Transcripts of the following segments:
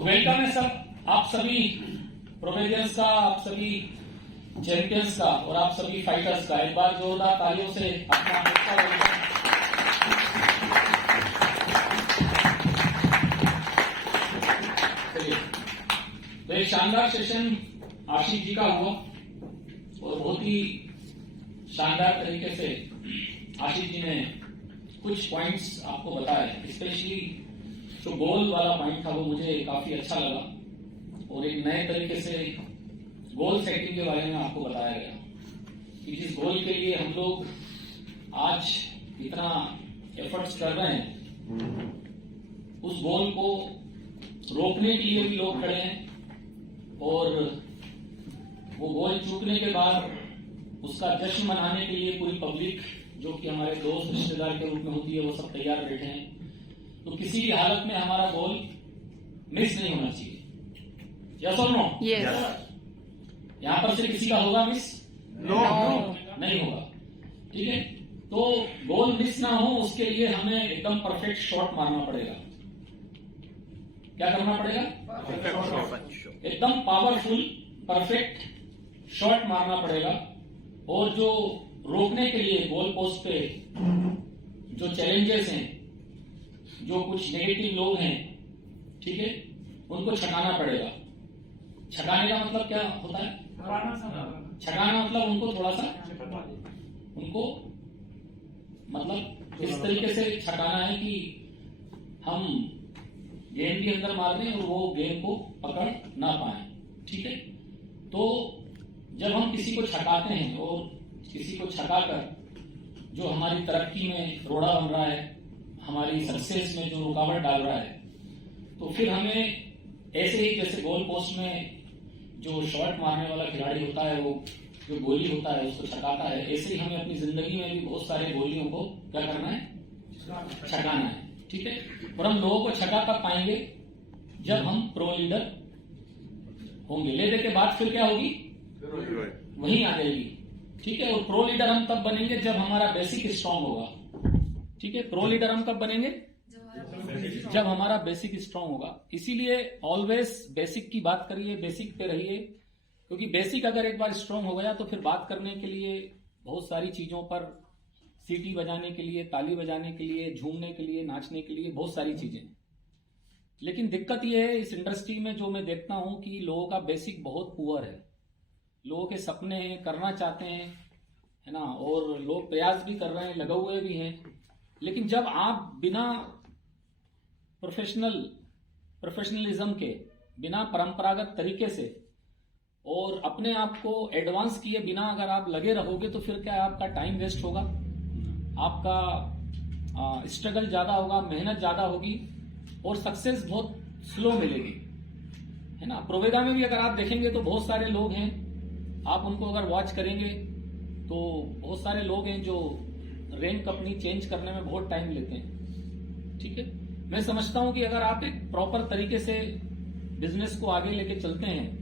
तो वेलकम है सब आप सभी प्रोवेरियंस का, आप सभी चैंपियंस का और आप सभी फाइटर्स का। एक बार जोरदार तालियों से अपना अच्छा वेलकम। तो एक शानदार सेशन आशीष जी का हुआ और बहुत ही शानदार तरीके से आशीष जी ने कुछ पॉइंट्स आपको बताए। स्पेशली जो गोल वाला पॉइंट था वो मुझे काफी अच्छा लगा और एक नए तरीके से गोल सेटिंग के बारे में आपको बताया गया कि जिस गोल के लिए हम लोग आज इतना एफर्ट्स कर रहे हैं उस गोल को रोकने के लिए भी लोग खड़े हैं और वो गोल चूकने के बाद उसका जश्न मनाने के लिए पूरी पब्लिक जो कि हमारे दोस्त रिश्तेदार के रूप में होती है वो सब तैयार बैठे हैं। तो किसी भी हालत में हमारा गोल मिस नहीं होना चाहिए। यस और नो? यस। यहां पर से किसी का होगा मिस? नो नहीं होगा। ठीक है, तो गोल मिस ना हो उसके लिए हमें एकदम परफेक्ट शॉट मारना पड़ेगा। क्या करना पड़ेगा? एकदम पावरफुल परफेक्ट शॉट मारना पड़ेगा। और जो रोकने के लिए गोल पोस्ट पे जो चैलेंजेस हैं, जो कुछ नेगेटिव लोग हैं, ठीक है, उनको छकाना पड़ेगा। छकाने का मतलब क्या होता है? छकाना मतलब उनको थोड़ा सा उनको मतलब इस तरीके से छकाना है कि हम गेम के अंदर मार दें और वो गेम को पकड़ ना पाए। ठीक है, तो जब हम किसी को छकाते हैं और किसी को छकाकर जो हमारी तरक्की में रोड़ा बन रहा है, हमारी सक्सेस में जो रुकावट डाल रहा है, तो फिर हमें ऐसे ही जैसे गोल पोस्ट में जो शॉट मारने वाला खिलाड़ी होता है, वो जो गोली होता है उसको छकाता है, ऐसे ही हमें अपनी जिंदगी में भी बहुत सारे गोलियों को क्या करना है? छकाना है। ठीक है, और हम लोगों को छका कर पाएंगे जब हम प्रो लीडर होंगे। लेने के बाद फिर क्या होगी? वहीं आ जाएगी। ठीक है, और प्रो लीडर हम तब बनेंगे जब हमारा बेसिक स्ट्रांग होगा। ठीक है, प्रो लीडर हम कब बनेंगे? जब हमारा बेसिक स्ट्रांग होगा। इसीलिए ऑलवेज बेसिक की बात करिए, बेसिक पे रहिए, क्योंकि बेसिक अगर एक बार स्ट्रांग हो गया तो फिर बात करने के लिए बहुत सारी चीजों पर, सीटी बजाने के लिए, ताली बजाने के लिए, झूमने के लिए, नाचने के लिए बहुत सारी चीजें। लेकिन दिक्कत यह है इस इंडस्ट्री में जो मैं देखता हूं कि लोगों का बेसिक बहुत पुअर है। लोगों के सपने हैं, करना चाहते हैं, है ना, और लोग प्रयास भी कर रहे हैं, लगे हुए भी हैं, लेकिन जब आप बिना प्रोफेशनलिज्म के, बिना परंपरागत तरीके से और अपने आप को एडवांस किए बिना अगर आप लगे रहोगे तो फिर क्या आपका टाइम वेस्ट होगा, आपका स्ट्रगल ज्यादा होगा, मेहनत ज्यादा होगी और सक्सेस बहुत स्लो मिलेगी, है ना। प्रोवेदा में भी अगर आप देखेंगे तो बहुत सारे लोग हैं, आप उनको अगर वॉच करेंगे तो बहुत सारे लोग हैं जो रैंक अपनी चेंज करने में बहुत टाइम लेते हैं। ठीक है, मैं समझता हूं कि अगर आप एक प्रॉपर तरीके से बिजनेस को आगे लेके चलते हैं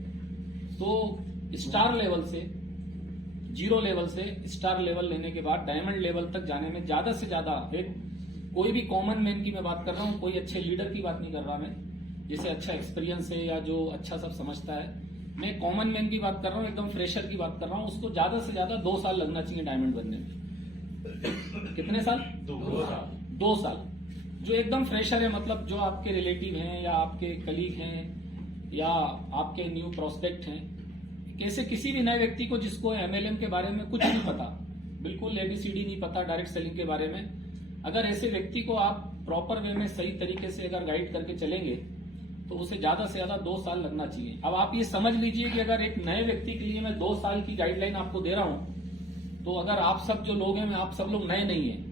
तो स्टार लेवल से, जीरो लेवल से स्टार लेवल लेने के बाद डायमंड लेवल तक जाने में ज्यादा से ज्यादा, एक कोई भी कॉमन मैन की मैं बात कर रहा हूं, कोई अच्छे लीडर की बात नहीं कर रहा मैं, जिसे अच्छा एक्सपीरियंस है या जो अच्छा सब समझता है, मैं कॉमन मैन की बात कर रहा हूं, एकदम फ्रेशर की बात कर रहा हूं। उसको ज्यादा से ज्यादा 2 साल लगना चाहिए डायमंड बनने में। कितने साल? 2 साल। जो एकदम फ्रेशर है, मतलब जो आपके रिलेटिव हैं या आपके कलीग हैं या आपके न्यू प्रोस्पेक्ट हैं, कैसे किसी भी नए व्यक्ति को जिसको एमएलएम के बारे में कुछ नहीं पता, बिल्कुल एबीसीडी नहीं पता डायरेक्ट सेलिंग के बारे में, अगर ऐसे व्यक्ति को आप प्रॉपर वे में सही तरीके से अगर गाइड करके चलेंगे तो उसे ज्यादा से ज्यादा 2 साल लगना चाहिए। अब आप ये समझ लीजिए कि अगर एक नए व्यक्ति के लिए मैं 2 साल की गाइडलाइन आपको दे रहा हूं, तो अगर आप सब जो लोग हैं, आप सब लोग नए नहीं हैं,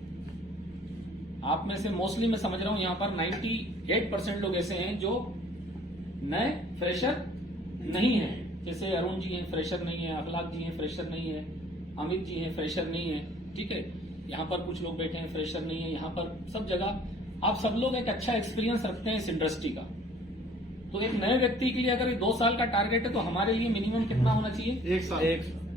आप में से मोस्टली मैं समझ रहा हूं यहां पर 98% लोग ऐसे हैं जो नए फ्रेशर नहीं है। जैसे अरुण जी हैं, फ्रेशर नहीं है, अखलाक जी हैं, फ्रेशर नहीं है, अमित जी हैं, फ्रेशर नहीं है। ठीक है, यहाँ पर कुछ लोग बैठे हैं, फ्रेशर नहीं है, यहाँ पर सब जगह आप सब लोग एक अच्छा एक्सपीरियंस रखते हैं इस इंडस्ट्री का। तो एक नए व्यक्ति के लिए अगर 2 साल का टारगेट है तो हमारे लिए मिनिमम कितना होना चाहिए? 1 साल।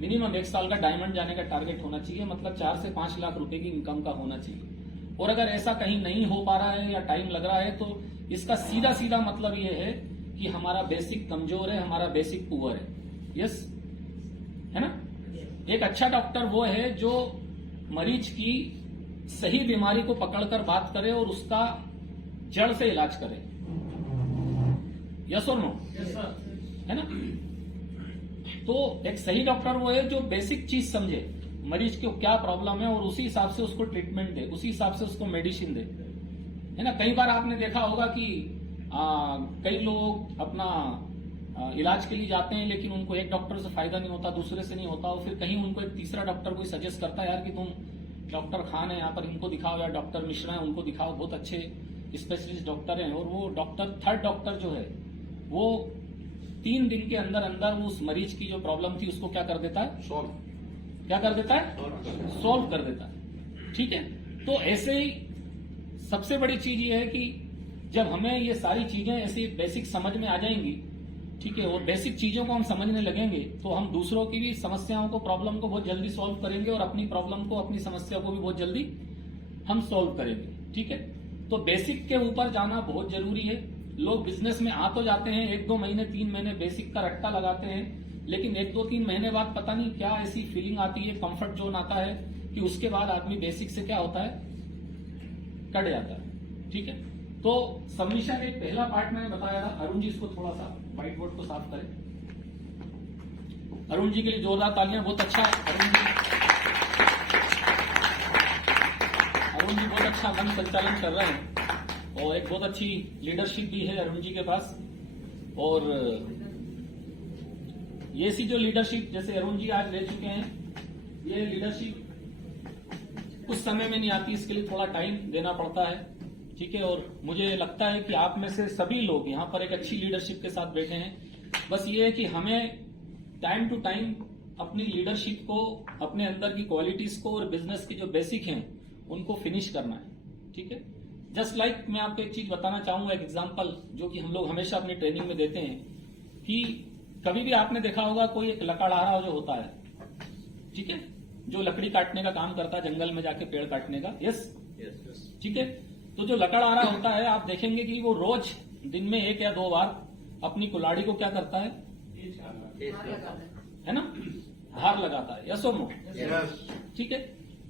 मिनिमम 1 साल का डायमंड जाने का टारगेट होना चाहिए, मतलब 4 से 5 लाख रुपए की इनकम का होना चाहिए। और अगर ऐसा कहीं नहीं हो पा रहा है या टाइम लग रहा है तो इसका सीधा सीधा मतलब ये है कि हमारा बेसिक कमजोर है, हमारा बेसिक पुअर है। यस, है ना। एक अच्छा डॉक्टर वो है जो मरीज की सही बीमारी को पकड़कर बात करे और उसका जड़ से इलाज करे। यस और नो? है ना। तो एक सही डॉक्टर वो है जो बेसिक चीज समझे, मरीज को क्या प्रॉब्लम है और उसी हिसाब से उसको ट्रीटमेंट दे, उसी हिसाब से उसको मेडिसिन दे, है ना। कई बार आपने देखा होगा कि कई लोग अपना इलाज के लिए जाते हैं लेकिन उनको एक डॉक्टर से फायदा नहीं होता, दूसरे से नहीं होता, और फिर कहीं उनको एक तीसरा डॉक्टर कोई सजेस्ट करता है, यार कि तुम डॉक्टर खान है यहाँ पर, इनको दिखाओ, या डॉक्टर मिश्रा है उनको दिखाओ, बहुत अच्छे स्पेशलिस्ट डॉक्टर हैं। और वो डॉक्टर, थर्ड डॉक्टर जो है वो 3 दिन के अंदर अंदर वो उस मरीज की जो प्रॉब्लम थी उसको क्या कर देता है, क्या कर देता है, सॉल्व कर देता है। ठीक है। तो ऐसे ही सबसे बड़ी चीज ये है कि जब हमें ये सारी चीजें ऐसी बेसिक समझ में आ जाएंगी, ठीक है, और बेसिक चीजों को हम समझने लगेंगे तो हम दूसरों की भी समस्याओं को, प्रॉब्लम को बहुत जल्दी सॉल्व करेंगे और अपनी प्रॉब्लम को, अपनी समस्या को भी बहुत जल्दी हम सॉल्व करेंगे। ठीक है। तो बेसिक के ऊपर जाना बहुत जरूरी है। लोग बिजनेस में आ तो जाते हैं, 1-2 महीने 3 महीने बेसिक का रट्टा लगाते हैं, लेकिन 1-2-3 महीने बाद पता नहीं क्या ऐसी फीलिंग आती है, कंफर्ट जोन आता है कि उसके बाद आदमी बेसिक से क्या होता है, कट जाता है। ठीक है। तो सबमिशन का एक पहला पार्ट मैंने बताया था। अरुण जी इसको थोड़ा सा व्हाइट बोर्ड को साफ करें। अरुण जी के लिए जोरदार तालियां। बहुत अच्छा अरुण जी बहुत अच्छा मन संचालन कर रहे हैं और एक बहुत अच्छी लीडरशिप भी है अरुण जी के पास। और ये सी जो लीडरशिप जैसे अरुण जी आज ले चुके हैं, ये लीडरशिप कुछ समय में नहीं आती, इसके लिए थोड़ा टाइम देना पड़ता है। ठीक है। और मुझे लगता है कि आप में से सभी लोग यहाँ पर एक अच्छी लीडरशिप के साथ बैठे हैं। बस ये है कि हमें टाइम टू टाइम अपनी लीडरशिप को, अपने अंदर की क्वालिटीज को और बिजनेस के जो बेसिक हैं उनको फिनिश करना है। ठीक है। जस्ट लाइक मैं आपको एक चीज बताना चाहूंगा, एक एग्जांपल जो कि हम लोग हमेशा अपनी ट्रेनिंग में देते हैं कि कभी भी आपने देखा होगा कोई एक लकड़हारा जो होता है, ठीक है, जो लकड़ी काटने का काम करता है, जंगल में जाके पेड़ काटने का। यस, ठीक है। तो जो लकड़हारा होता है, आप देखेंगे कि वो रोज दिन में 1 या 2 बार अपनी कुल्हाड़ी को क्या करता है ना, धार लगाता है। यस और नो? ठीक है।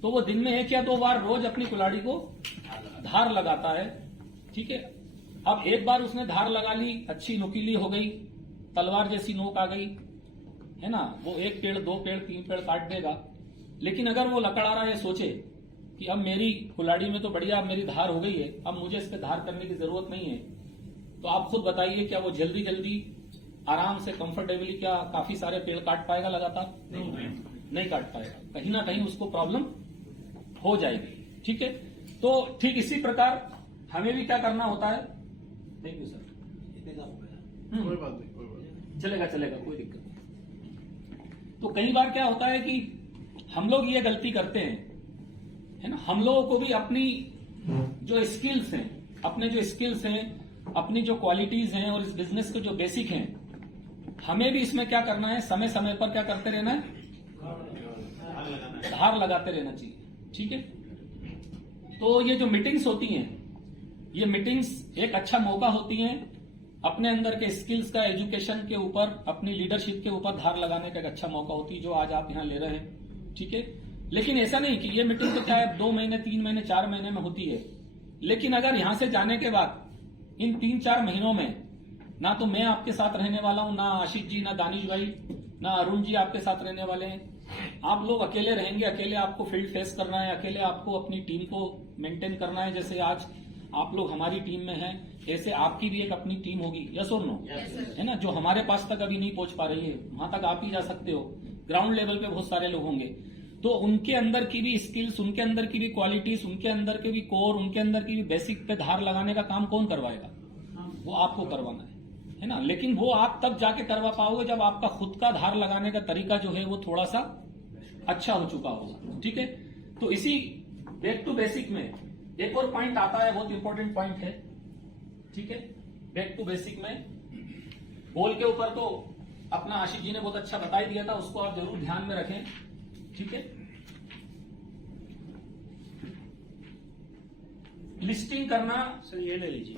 तो वो दिन में 1 या 2 बार रोज अपनी कुल्हाड़ी को धार लगाता है। ठीक है। अब एक बार उसने धार लगा ली, अच्छी नुकीली हो गई, तलवार जैसी नोक आ गई, है ना, वो 1 पेड़ 2 पेड़ 3 पेड़ काट देगा। लेकिन अगर वो लकड़हारा ये सोचे कि अब मेरी कुल्हाड़ी में तो बढ़िया अब मेरी धार हो गई है, अब मुझे इस पे धार करने की जरूरत नहीं है, तो आप खुद बताइए क्या वो जल्दी जल्दी आराम से कंफर्टेबली क्या काफी सारे पेड़ काट पाएगा लगातार? नहीं काट पाएगा। कहीं ना कहीं उसको प्रॉब्लम हो जाएगी। ठीक है। तो ठीक इसी प्रकार हमें भी क्या करना होता है। Thank you sir. कोई बात नहीं, चलेगा, कोई दिक्कत नहीं। तो कई बार क्या होता है कि हम लोग ये गलती करते हैं, है ना, हम लोगों को भी अपनी जो स्किल्स हैं, अपनी जो क्वालिटीज हैं और इस बिजनेस के जो बेसिक हैं, हमें भी इसमें क्या करना है, समय समय पर क्या करते रहना है, धार लगाते रहना चाहिए। ठीक है। तो ये जो मीटिंग्स होती हैं, ये मीटिंग्स एक अच्छा मौका होती हैं अपने अंदर के स्किल्स का, एजुकेशन के ऊपर, अपनी लीडरशिप के ऊपर धार लगाने का एक अच्छा मौका होती है, जो आज आप यहां ले रहे हैं। ठीक है। लेकिन ऐसा नहीं कि ये मीटिंग तो चाहे 2 महीने 3 महीने 4 महीने में होती है, लेकिन अगर यहां से जाने के बाद इन 3-4 महीनों में ना तो मैं आपके साथ रहने वाला हूं, ना आशीष जी, ना दानिश भाई, ना अरुण जी आपके साथ रहने वाले हैं, आप लोग अकेले रहेंगे, अकेले आपको फील्ड फेस करना है, अकेले आपको अपनी टीम को मेंटेन करना है। जैसे आज आप लोग हमारी टीम में हैं, ऐसे आपकी भी एक अपनी टीम होगी। यस और नो? है ना, जो हमारे पास तक अभी नहीं पहुंच पा रही है, वहां तक आप ही जा सकते हो। ग्राउंड लेवल पे बहुत सारे लोग होंगे, तो उनके अंदर की भी स्किल्स, उनके अंदर की भी क्वालिटीज, उनके अंदर के भी कोर, उनके अंदर की भी बेसिक पे धार लगाने का काम कौन करवाएगा? वो आपको करवाना है ना। लेकिन वो आप तब जाके करवा पाओगे जब आपका खुद का धार लगाने का तरीका जो है वो थोड़ा सा अच्छा हो चुका होगा। ठीक है। तो इसी बैक टू बेसिक में एक और पॉइंट आता है, बहुत इंपॉर्टेंट पॉइंट है। ठीक है। बैक टू बेसिक में गोल के ऊपर तो अपना आशीष जी ने बहुत अच्छा बता दिया था, उसको आप जरूर ध्यान में रखें। ठीक है। लिस्टिंग करना, सर ये ले लीजिए,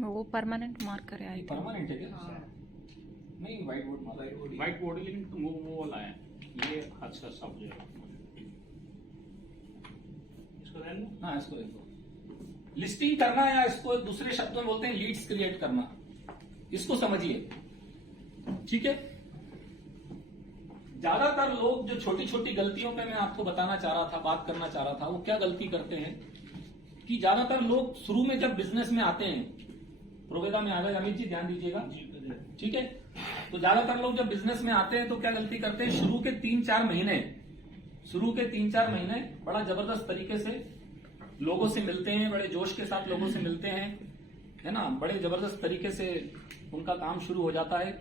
वो परमानेंट मार्कर है आई थिंक। परमानेंट है क्या? नहीं, व्हाइट बोर्ड मारा है। व्हाइट बोर्ड है, लेकिन वो वाला है, ये हाथ से साफ हो जाएगा। इसको रहने दो। हाँ, इसको देखो। लिस्टिंग करना, या इसको दूसरे शब्दों में बोलते हैं लीड्स क्रिएट करना, इसको समझिए। ठीक है, ज्यादातर लोग जो छोटी छोटी गलतियों पे मैं आपको बताना चाह रहा था, बात करना चाह रहा था, वो क्या गलती करते हैं कि ज्यादातर लोग शुरू में जब बिजनेस में आते हैं, प्रोवेदा में आ गए, अमित जी ध्यान दीजिएगा, ठीक है। तो ज्यादातर लोग जब बिजनेस में आते हैं तो क्या गलती करते हैं, शुरू के 3-4 महीने बड़ा जबरदस्त तरीके से लोगों से मिलते हैं, बड़े जोश के साथ लोगों से मिलते हैं, है ना, बड़े जबरदस्त तरीके से उनका काम शुरू हो जाता है।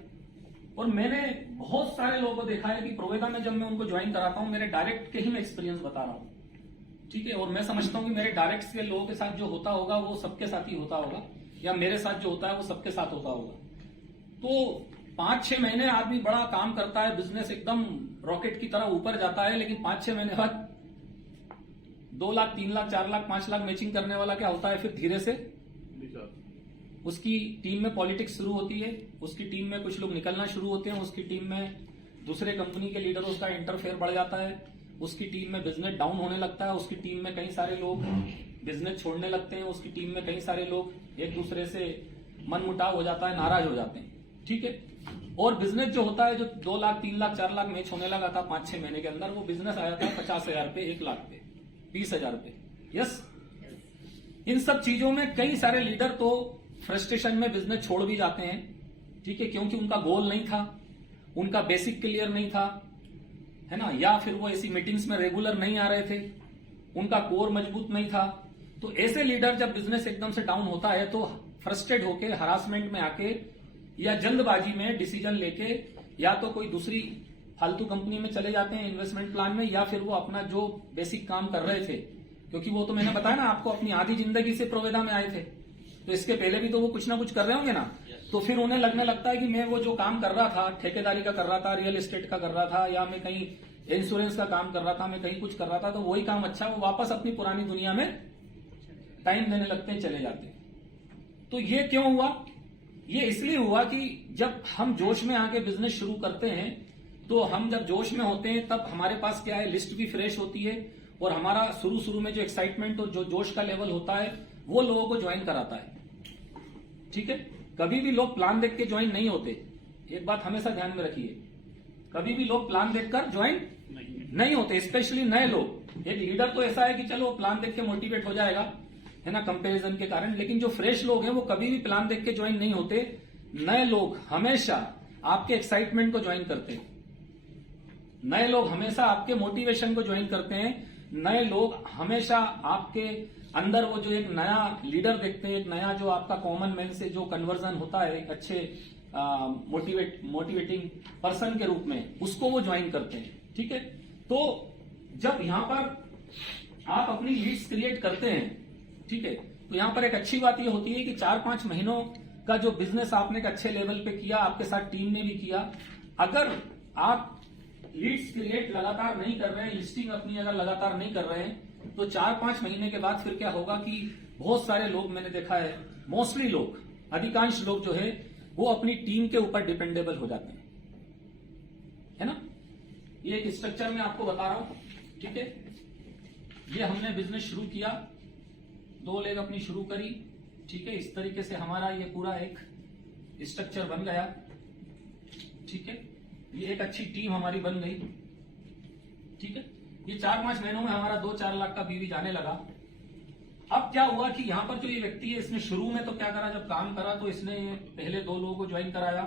और मैंने बहुत सारे लोगों को देखा है कि प्रोवेदा में जब मैं उनको ज्वाइन कराता हूं, मेरे डायरेक्ट के ही मैं एक्सपीरियंस बता रहा हूं, ठीक है। और मैं समझता हूं कि मेरे डायरेक्ट के लोगों के साथ जो होता होगा वो सबके साथ ही होता होगा, या मेरे साथ जो होता है वो सबके साथ होता होगा। तो 5-6 महीने आदमी बड़ा काम करता है, बिजनेस एकदम रॉकेट की तरह ऊपर जाता है, लेकिन 5-6 महीने बाद 2 लाख, 3 लाख, 4 लाख, 5 लाख मैचिंग करने वाला क्या होता है, फिर धीरे से उसकी टीम में पॉलिटिक्स शुरू होती है, उसकी टीम में कुछ लोग निकलना शुरू होते हैं, उसकी टीम में दूसरे कंपनी के लीडरों का इंटरफेयर बढ़ जाता है, उसकी टीम में बिजनेस डाउन होने लगता है, उसकी टीम में कई सारे लोग बिजनेस छोड़ने लगते हैं, उसकी टीम में कई सारे लोग एक दूसरे से मनमुटाव हो जाता है, नाराज हो जाते हैं, ठीक है। और बिजनेस जो होता है, जो 2 लाख, 3 लाख, 4 लाख मैच होने लगा था 5-6 महीने के अंदर, वो बिजनेस आया था 50,000 पे, 1 लाख पे, 20,000 पे। यस, इन सब चीजों में कई सारे लीडर तो फ्रस्ट्रेशन में बिजनेस छोड़ भी जाते हैं, ठीक है, क्योंकि उनका गोल नहीं था, उनका बेसिक क्लियर नहीं था, है ना, या फिर वो ऐसी मीटिंग्स में रेगुलर नहीं आ रहे थे, उनका कोर मजबूत नहीं था। तो ऐसे लीडर जब बिजनेस एकदम से डाउन होता है तो फ्रस्ट्रेट होके, हरासमेंट में आके, या जल्दबाजी में डिसीजन लेके, या तो कोई दूसरी फालतू कंपनी में चले जाते हैं इन्वेस्टमेंट प्लान में, या फिर वो अपना जो बेसिक काम कर रहे थे, क्योंकि वो तो मैंने बताया ना आपको, अपनी आधी जिंदगी से प्रोवेदा में आए थे, तो इसके पहले भी तो वो कुछ ना कुछ कर रहे होंगे ना। तो फिर उन्हें लगने लगता है कि मैं वो जो काम कर रहा था, ठेकेदारी का कर रहा था, रियल एस्टेट का कर रहा था, या मैं कहीं इंश्योरेंस का काम कर रहा था, मैं कहीं कुछ कर रहा था, तो वही काम अच्छा, वो वापस अपनी पुरानी दुनिया में टाइम देने लगते हैं, चले जाते हैं। तो ये क्यों हुआ? ये इसलिए हुआ कि जब हम जोश में आके बिजनेस शुरू करते हैं, तो हम जब जोश में होते हैं तब हमारे पास क्या है, लिस्ट भी फ्रेश होती है, और हमारा शुरू में जो एक्साइटमेंट और जो जोश का लेवल होता है वो लोगों को ज्वाइन कराता है, ठीक है। कभी भी लोग प्लान देख के ज्वाइन नहीं होते, एक बात हमेशा ध्यान में रखिए, कभी भी लोग प्लान देखकर ज्वाइन नहीं होते, स्पेशली नए लोग। एक लीडर तो ऐसा है कि चलो प्लान देख के मोटिवेट हो जाएगा, है ना, कंपैरिजन के कारण, लेकिन जो फ्रेश लोग हैं वो कभी भी प्लान देख के ज्वाइन नहीं होते। नए लोग हमेशा आपके एक्साइटमेंट को ज्वाइन करते हैं, नए लोग हमेशा आपके मोटिवेशन को ज्वाइन करते हैं, नए लोग हमेशा आपके अंदर वो जो एक नया लीडर देखते हैं, एक नया जो आपका कॉमन मैन से जो कन्वर्जन होता है एक अच्छे मोटिवेटिंग पर्सन के रूप में, उसको वो ज्वाइन करते हैं, ठीक है। तो जब यहां पर आप अपनी लीड्स क्रिएट करते हैं, ठीक है, तो यहां पर एक अच्छी बात ये होती है कि 4-5 महीनों का जो बिजनेस आपने एक अच्छे लेवल पे किया, आपके साथ टीम ने भी किया, अगर आप लीड्स क्रिएट लगातार नहीं कर रहे हैं, लिस्टिंग अपनी अगर लगातार नहीं कर रहे हैं, तो 4-5 महीने के बाद फिर क्या होगा कि बहुत सारे लोग, मैंने देखा है, मोस्टली लोग, अधिकांश लोग जो है वो अपनी टीम के ऊपर डिपेंडेबल हो जाते हैं, है ना। ये एक स्ट्रक्चर मैं आपको बता रहा हूं, ठीक है। ये हमने बिजनेस शुरू किया, 2 लेग अपनी शुरू करी, ठीक है, इस तरीके से हमारा ये पूरा एक स्ट्रक्चर बन गया, ठीक है। ये एक अच्छी टीम हमारी बन गई, ठीक है। ये 4-5 महीनों में हमारा 2-4 लाख का बीवी जाने लगा। अब क्या हुआ कि यहां पर जो ये व्यक्ति है, इसने शुरू में तो क्या करा, जब काम करा तो इसने पहले 2 लोगों को ज्वाइन कराया,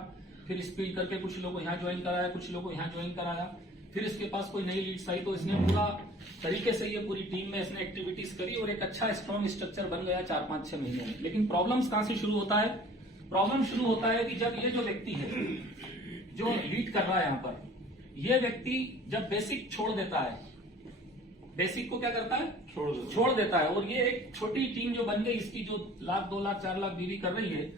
फिर स्पीड करके कुछ लोगों को यहां ज्वाइन कराया, कुछ लोगों को यहां ज्वाइन कराया, फिर इसके पास कोई नई लीड्स आई तो इसने पूरा तरीके से ये पूरी टीम में इसने एक्टिविटीज करी और एक अच्छा स्ट्रॉन्ग स्ट्रक्चर बन गया 4-5-6 महीने में। लेकिन प्रॉब्लम्स कहां से शुरू होता है? प्रॉब्लम शुरू होता है कि जब ये जो व्यक्ति है जो लीड कर रहा है यहां पर, ये व्यक्ति जब बेसिक छोड़ देता है, बेसिक को क्या करता है, छोड़ देता है, और ये एक छोटी टीम जो बन गई, इसकी जो 1 लाख, 2 लाख, 4 लाख बीवी कर रही है,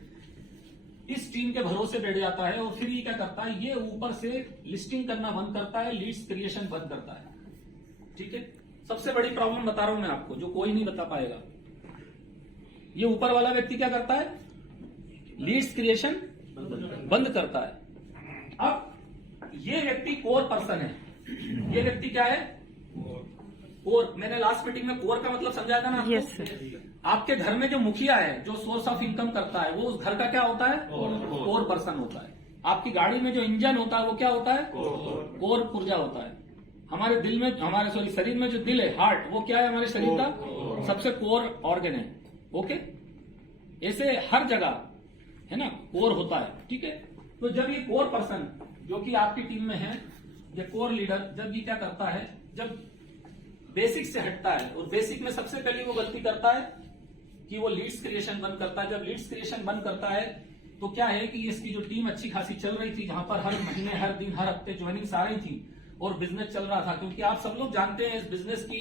इस टीम के भरोसे बैठ जाता है, और फिर ये क्या करता है, ये ऊपर से लिस्टिंग करना बंद करता है, लीड्स क्रिएशन बंद करता है, ठीक है। सबसे बड़ी प्रॉब्लम बता रहा हूं मैं आपको, जो कोई नहीं बता पाएगा। ये ऊपर वाला व्यक्ति क्या करता है, लीड्स क्रिएशन बंद करता है। अब ये व्यक्ति कोर पर्सन है। ये व्यक्ति क्या है? कोर। मैंने लास्ट मीटिंग में कोर का मतलब समझाया था ना आपको? Yes sir. आपके घर में जो मुखिया है, जो सोर्स ऑफ इनकम करता है, वो उस घर का क्या होता है? कोर पर्सन होता है। आपकी गाड़ी में जो इंजन होता है वो क्या होता है? कोर पुर्जा होता है। हमारे दिल में, हमारे शरीर में जो दिल है, हार्ट, वो क्या है हमारे शरीर का? सबसे कोर ऑर्गन है। ओके, ऐसे हर जगह है ना कोर होता है। ठीक है, तो जब ये कोर पर्सन जो कि आपकी टीम में है, ये कोर लीडर, जब ये क्या करता है, जब बेसिक से हटता है, और बेसिक में सबसे पहले वो गलती करता है कि वो लीड्स क्रिएशन बंद करता है। जब लीड्स क्रिएशन बंद करता है तो क्या है कि इसकी जो टीम अच्छी खासी चल रही थी, जहां पर हर महीने, हर दिन, हर हफ्ते ज्वाइनिंग आ रही थी और बिजनेस चल रहा था, क्योंकि आप सब लोग जानते हैं इस बिजनेस की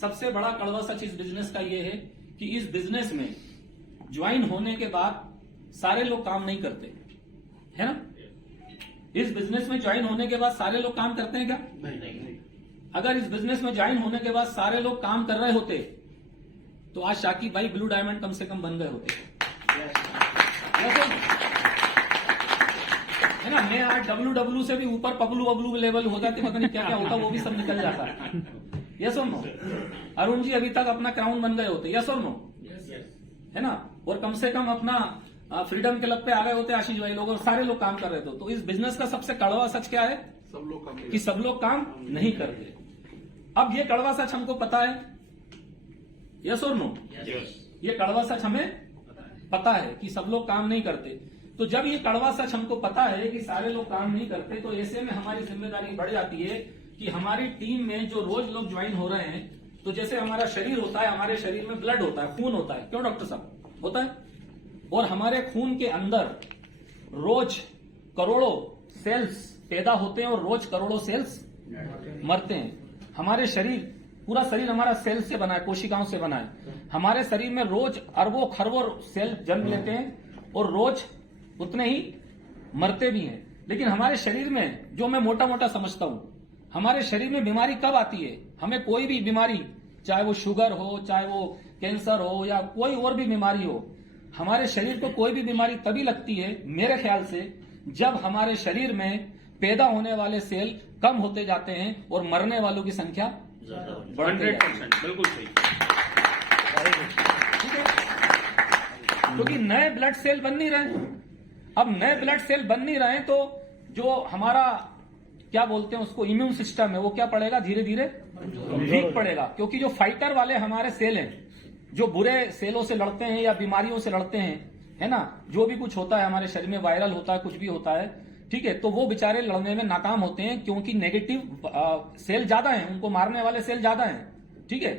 सबसे बड़ा कड़वा सच इस बिजनेस का ये है कि इस बिजनेस में ज्वाइन होने के बाद सारे लोग काम नहीं करते, है ना? इस बिजनेस में ज्वाइन होने के बाद सारे लोग काम करते हैं क्या? नहीं। अगर इस बिजनेस में ज्वाइन होने के बाद सारे लोग काम कर रहे होते तो आज शाकिब भाई ब्लू डायमंड कम से कम बन गए होते, है ना? मैं आज डब्ल्यू से भी ऊपर पबलू लेवल हो जाते, पता नहीं क्या क्या होता, वो भी सब निकल जाता है। यस और नो? अरुण जी अभी तक अपना क्राउन बन गए होते, यस और नो? है ना? और कम से कम अपना फ्रीडम क्लब पे आ गए होते आशीष भाई लोग, और सारे लोग काम कर रहे थे। तो इस बिजनेस का सबसे कड़वा सच क्या है? सब लोग काम कि सब लोग काम नहीं करते। अब ये कड़वा सच हमको पता है, यस और नो? ये कड़वा सच हमें पता है कि सब लोग काम नहीं करते। तो जब ये कड़वा सच हमको पता है कि सारे लोग काम नहीं करते, तो ऐसे में हमारी जिम्मेदारी बढ़ जाती है कि हमारी टीम में जो रोज लोग ज्वाइन हो रहे हैं, तो जैसे हमारा शरीर होता है, हमारे शरीर में ब्लड होता है, खून होता है, क्यों डॉक्टर साहब? होता है। और हमारे खून के अंदर रोज करोड़ों सेल्स पैदा होते हैं और रोज करोड़ों सेल्स मरते हैं। हमारे शरीर, पूरा शरीर हमारा सेल से बना है, कोशिकाओं से बना है। हमारे शरीर में रोज अरबों खरबों सेल जन्म लेते हैं और रोज उतने ही मरते भी हैं। लेकिन हमारे शरीर में, जो मैं मोटा मोटा समझता हूं, हमारे शरीर में बीमारी कब आती है? हमें कोई भी बीमारी, चाहे वो शुगर हो, चाहे वो कैंसर हो, या कोई और भी बीमारी हो, हमारे शरीर को कोई भी बीमारी तभी लगती है मेरे ख्याल से, जब हमारे शरीर में पैदा होने वाले सेल कम होते जाते हैं और मरने वालों की संख्या बढ़ती जाती है। 100% बिल्कुल सही। ठीक है, क्योंकि नए ब्लड सेल बन नहीं रहे। अब नए ब्लड सेल बन नहीं रहे तो जो हमारा क्या बोलते हैं उसको, इम्यून सिस्टम है, वो क्या पड़ेगा? धीरे धीरे वीक पड़ेगा। क्योंकि जो फाइटर वाले हमारे सेल हैं, जो बुरे सेलों से लड़ते हैं या बीमारियों से लड़ते हैं, है ना, जो भी कुछ होता है हमारे शरीर में, वायरल होता है, कुछ भी होता है, ठीक है, तो वो बेचारे लड़ने में नाकाम होते हैं, क्योंकि नेगेटिव सेल ज्यादा हैं, उनको मारने वाले सेल ज्यादा हैं। ठीक है,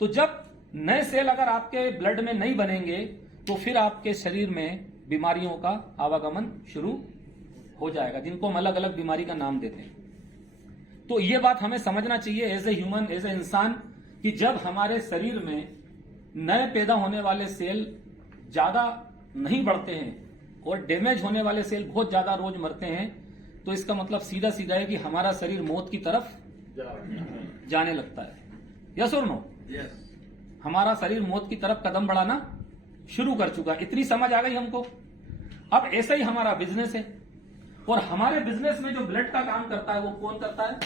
तो जब नए सेल अगर आपके ब्लड में नहीं बनेंगे तो फिर आपके शरीर में बीमारियों का आवागमन शुरू हो जाएगा, जिनको हम अलग अलग बीमारी का नाम देते हैं। तो ये बात हमें समझना चाहिए as a human, as a इंसान, कि जब हमारे शरीर में नए पैदा होने वाले सेल ज्यादा नहीं बढ़ते हैं और डैमेज होने वाले सेल बहुत ज्यादा रोज मरते हैं, तो इसका मतलब सीधा सीधा है कि हमारा शरीर मौत की तरफ जाने लगता है। यस और नो? यस। हमारा शरीर मौत की तरफ कदम बढ़ाना शुरू कर चुका है। इतनी समझ आ गई हमको। अब ऐसा ही हमारा बिजनेस है, और हमारे बिजनेस में जो ब्लड का काम करता है वो कौन करता है?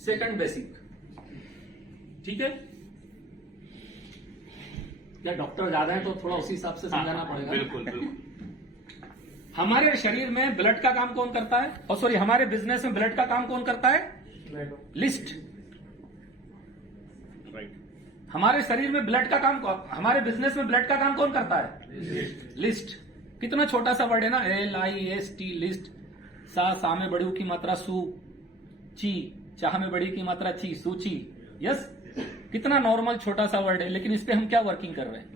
Second basic. ठीक है, क्या डॉक्टर ज्यादा है तो थोड़ा उसी हिसाब से समझाना पड़ेगा। बिल्कुल बिल्कुल। हमारे शरीर में ब्लड का काम कौन करता है? और सॉरी, हमारे बिजनेस में ब्लड का काम कौन करता है? लिस्ट। राइट। हमारे शरीर में ब्लड का काम, हमारे बिजनेस में ब्लड का काम कौन करता है? लिस्ट। कितना छोटा सा वर्ड है ना, LIST, लिस्ट। सा में बड़ी की मात्रा सू, ची, चाह में बड़ी की मात्रा ची, सूची। यस, कितना नॉर्मल छोटा सा वर्ड है, लेकिन इस पे हम क्या वर्किंग कर रहे हैं?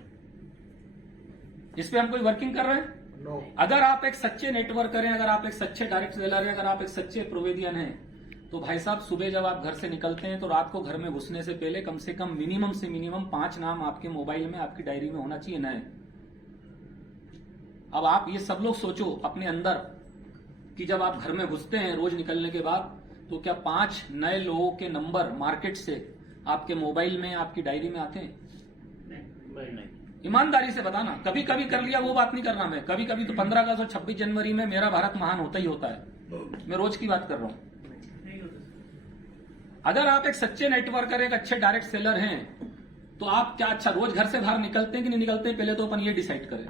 इस पे हम कोई वर्किंग कर रहे हैं? नो। अगर आप एक सच्चे नेटवर्कर हैं, अगर आप एक सच्चे डायरेक्ट सेलर हैं, अगर आप एक सच्चे प्रोवेदियन हैं, तो भाई साहब सुबह जब आप घर से निकलते हैं तो रात को घर में घुसने से पहले कम से कम मिनिमम से मिनिमम 5 नाम आपके मोबाइल में, आपकी डायरी में होना चाहिए नए। अब आप ये सब लोग सोचो अपने अंदर कि जब आप घर में घुसते हैं रोज निकलने के बाद, तो क्या 5 नए लोगों के नंबर मार्केट से आपके मोबाइल में, आपकी डायरी में आते हैं? नहीं। ईमानदारी से बताना। कभी कभी कर लिया वो बात नहीं कर रहा मैं, कभी कभी तो 15 अगस्त और 26 जनवरी में मेरा भारत महान होता ही होता है। मैं रोज की बात कर रहा हूं। अगर आप एक सच्चे नेटवर्कर, एक अच्छे डायरेक्ट सेलर हैं, तो आप क्या अच्छा रोज घर से बाहर निकलते हैं कि नहीं निकलते? पहले तो अपन ये डिसाइड करें।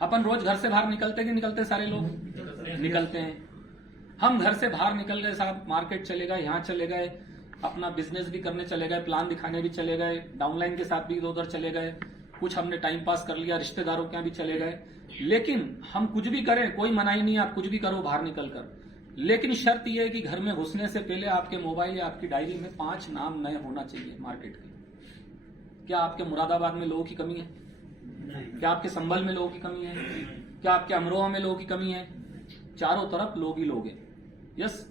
अपन रोज घर से बाहर निकलते कि निकलते? सारे लोग निकलते हैं। हम घर से बाहर निकल गए साहब, मार्केट चले गए, यहां चले गए, अपना बिजनेस भी करने चले गए, प्लान दिखाने भी चले गए, डाउनलाइन के साथ भी इधर उधर चले गए, कुछ हमने टाइम पास कर लिया, रिश्तेदारों के यहाँ भी चले गए। लेकिन हम कुछ भी करें, कोई मनाही नहीं, आप कुछ भी करो बाहर निकल कर, लेकिन शर्त यह है कि घर में घुसने से पहले आपके मोबाइल या आपकी डायरी में 5 नाम नए होना चाहिए मार्केट के। क्या आपके मुरादाबाद में लोगों की कमी है? क्या आपके संभल में लोगों की कमी है? क्या आपके अमरोहा में लोगों की कमी है? चारों तरफ लोग ही लोग हैं। यस।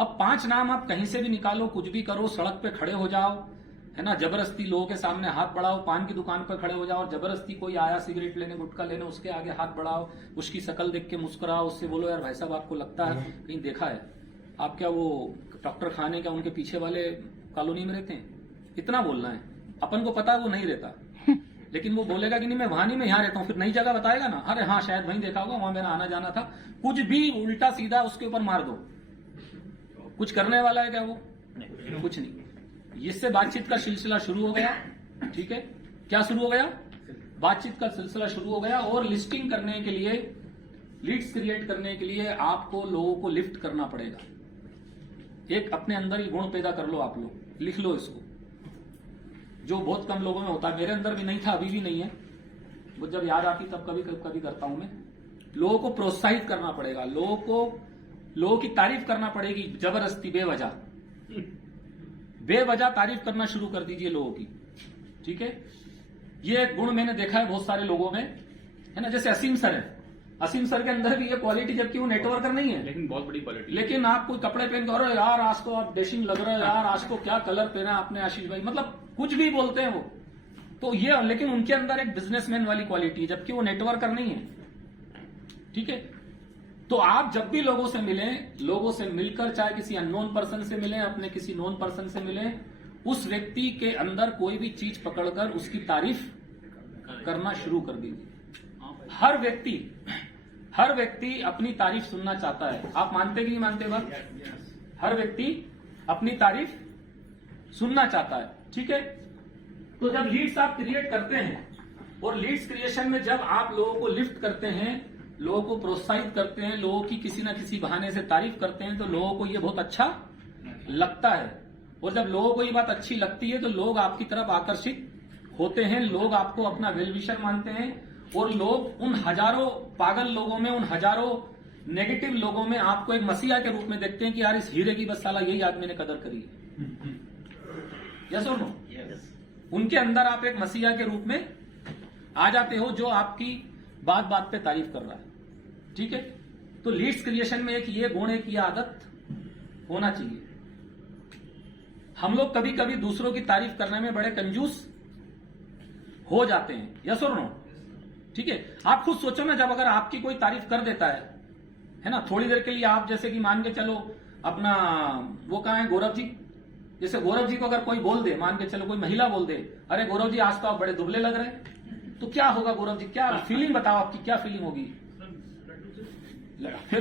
अब 5 नाम आप कहीं से भी निकालो, कुछ भी करो, सड़क पे खड़े हो जाओ, है ना, जबरदस्ती लोगों के सामने हाथ बढ़ाओ, पान की दुकान पर खड़े हो जाओ और जबरदस्ती कोई आया सिगरेट लेने, गुटखा लेने, उसके आगे हाथ बढ़ाओ, उसकी शक्ल देख के मुस्कुराओ, उससे बोलो यार भाई साहब आपको लगता है कहीं देखा है आप, क्या वो डॉक्टर खाने का उनके पीछे वाले कॉलोनी में रहते हैं? इतना बोलना है। अपन को पता है वो नहीं रहता, लेकिन वो बोलेगा कि नहीं मैं वहां नहीं, मैं यहाँ रहता हूँ। फिर नई जगह बताएगा ना, अरे हाँ शायद वहीं देखा होगा, वहां मेरा आना जाना था। कुछ भी उल्टा सीधा उसके ऊपर मार दो। कुछ करने वाला है क्या वो? कुछ नहीं। इससे बातचीत का सिलसिला शुरू हो गया। ठीक है, क्या शुरू हो गया? बातचीत का सिलसिला शुरू हो गया। और लिस्टिंग करने के लिए, लीड्स क्रिएट करने के लिए आपको लोगों को लिफ्ट करना पड़ेगा। एक अपने अंदर ही गुण पैदा कर लो आप लोग, लिख लो इसको, जो बहुत कम लोगों में होता है। मेरे अंदर भी नहीं था, अभी भी नहीं है, वो जब याद आती तब कभी करता हूं मैं। लोगों को प्रोत्साहित करना पड़ेगा, लोगों की तारीफ करना पड़ेगी जबरदस्ती, बेवजह तारीफ करना शुरू कर दीजिए लोगों की। ठीक है, ये एक गुण मैंने देखा है बहुत सारे लोगों में, है ना। जैसे असीम सर है, असीम सर के अंदर भी ये क्वालिटी, जबकि वो नेटवर्कर नहीं है, लेकिन बहुत बड़ी क्वालिटी। लेकिन आप कोई कपड़े पहन कर, अरे यार आज तो आप डैशिंग लग रहे हो यार, आज तो क्या कलर पहना आपने आशीष भाई, मतलब कुछ भी बोलते हैं वो तो ये, लेकिन उनके अंदर एक बिजनेसमैन वाली क्वालिटी है, जबकि वो नेटवर्कर नहीं है। ठीक है, तो आप जब भी लोगों से मिलें, लोगों से मिलकर चाहे किसी अननोन पर्सन से मिलें, अपने किसी नोन पर्सन से मिलें, उस व्यक्ति के अंदर कोई भी चीज पकड़कर उसकी तारीफ करना शुरू कर दीजिए। हर व्यक्ति अपनी तारीफ सुनना चाहता है। आप मानते कि नहीं मानते बात? हर व्यक्ति अपनी तारीफ सुनना चाहता है। ठीक है, तो जब लीड्स आप क्रिएट करते हैं, और लीड्स क्रिएशन में जब आप लोगों को लिफ्ट करते हैं, लोगों को प्रोत्साहित करते हैं, लोगों की किसी ना किसी बहाने से तारीफ करते हैं, तो लोगों को ये बहुत अच्छा लगता है। और जब लोगों को ये बात अच्छी लगती है तो लोग आपकी तरफ आकर्षित होते हैं, लोग आपको अपना वेल विशर मानते हैं, और लोग उन हजारों पागल लोगों में, उन हजारों नेगेटिव लोगों में आपको एक मसीहा के रूप में देखते हैं कि यार इस हीरे की बस साला यही आदमी ने कदर करी है। यस और नो? उनके अंदर आप एक मसीहा के रूप में आ जाते हो, जो आपकी बात बात पे तारीफ कर रहा है। ठीक है, तो लीड्स क्रिएशन में एक ये गुण, एक ये आदत होना चाहिए। हम लोग कभी कभी दूसरों की तारीफ करने में बड़े कंजूस हो जाते हैं। यस और नो? ठीक है, आप खुद सोचो ना, जब अगर आपकी कोई तारीफ कर देता है ना, थोड़ी देर के लिए आप, जैसे कि मान के चलो अपना वो कहाँ है गौरव जी, जैसे गौरव जी को अगर कोई बोल दे, मान के चलो कोई महिला बोल दे, अरे गौरव जी आज तो आप बड़े दुबले लग रहे हैं, तो क्या होगा गौरव जी? क्या फीलिंग बताओ, आपकी क्या फीलिंग होगी? फिर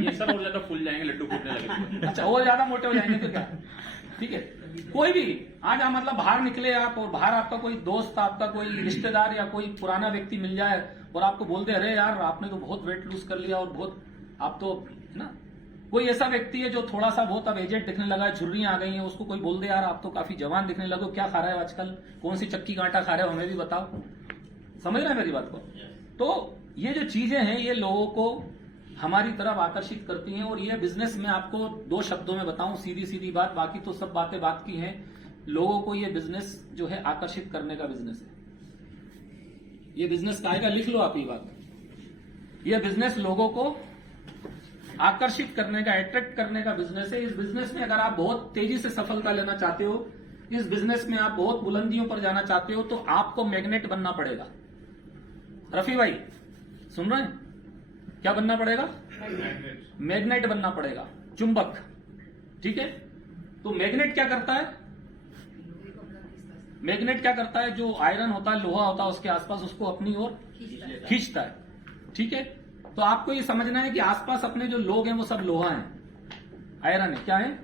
ये सब और ज्यादा फूल जाएंगे, लड्डू फूटने लगेंगे। अच्छा, और ज्यादा मोटे हो जाएंगे तो क्या? ठीक है, कोई भी आज आप मतलब बाहर निकले आप, और बाहर आपका कोई दोस्त, आपका कोई रिश्तेदार या कोई पुराना व्यक्ति मिल जाए और आपको बोल दे, अरे यार आपने तो बहुत वेट लूज कर लिया, और बहुत आप तो, है ना, कोई ऐसा व्यक्ति है जो थोड़ा सा बहुत अब एजेड दिखने लगा है, झुर्रियां आ गई हैं, उसको कोई बोल दे यार आप तो काफी जवान दिखने लगो, क्या खा रहे हो आजकल, कौन सी चक्की कांटा खा रहे हो, हमें भी बताओ। समझ रहे हैं मेरी बात को? तो ये जो चीजें हैं ये लोगों को हमारी तरफ आकर्षित करती हैं। और ये बिजनेस में आपको 2 शब्दों में बताऊं, सीधी सीधी बात, बाकी तो सब बातें बात की हैं। लोगों को ये बिजनेस जो है आकर्षित करने का बिजनेस है। ये बिजनेस का आएगा, लिख लो आप ये बात, ये बिजनेस लोगों को आकर्षित करने का, अट्रैक्ट करने का बिजनेस है। इस बिजनेस में अगर आप बहुत तेजी से सफलता लेना चाहते हो, इस बिजनेस में आप बहुत बुलंदियों पर जाना चाहते हो, तो आपको मैग्नेट बनना पड़ेगा। रफी भाई सुन रहे हैं? क्या बनना पड़ेगा? मैग्नेट बनना पड़ेगा, चुंबक। ठीक है, तो मैग्नेट क्या करता है? मैग्नेट क्या करता है, जो आयरन होता है, लोहा होता है, उसके आसपास उसको अपनी ओर खींचता है। ठीक है, तो आपको ये समझना है कि आसपास अपने जो लोग हैं वो सब लोहा है, आयरन है, क्या है,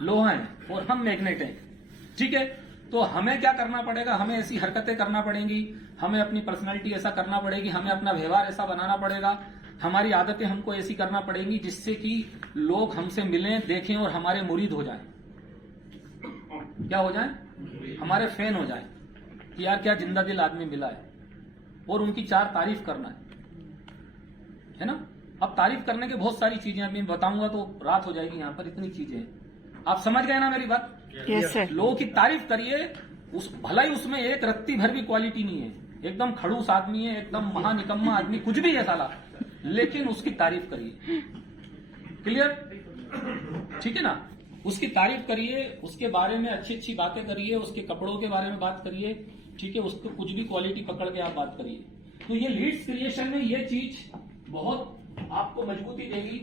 लोहा है, और हम मैग्नेट हैं। ठीक है, तो हमें क्या करना पड़ेगा, हमें ऐसी हरकतें करना पड़ेंगी, हमें अपनी पर्सनैलिटी ऐसा करना पड़ेगी, हमें अपना व्यवहार ऐसा बनाना पड़ेगा, हमारी आदतें हमको ऐसी करना पड़ेंगी जिससे कि लोग हमसे मिलें, देखें और हमारे मुरीद हो जाएं। क्या हो जाएं, हमारे फैन हो जाएं कि यार क्या जिंदा दिल आदमी मिला है, और उनकी 4 तारीफ करना है ना। अब तारीफ करने के बहुत सारी चीजें अभी बताऊंगा तो रात हो जाएगी, यहां पर इतनी चीजें हैं। आप समझ गए ना मेरी बात? Yes sir. लोगों की तारीफ करिए, उस भला ही उसमें एक रत्ती भर भी क्वालिटी नहीं है, एकदम खड़ूस आदमी है, एकदम महानिकम्मा आदमी, कुछ भी है साला, लेकिन उसकी तारीफ करिए। क्लियर? ठीक है ना, उसकी तारीफ करिए, उसके बारे में अच्छी अच्छी बातें करिए, उसके कपड़ों के बारे में बात करिए। ठीक है, उसको कुछ भी क्वालिटी पकड़ के आप बात करिए। तो ये लीड्स क्रिएशन में ये चीज बहुत आपको मजबूती देगी।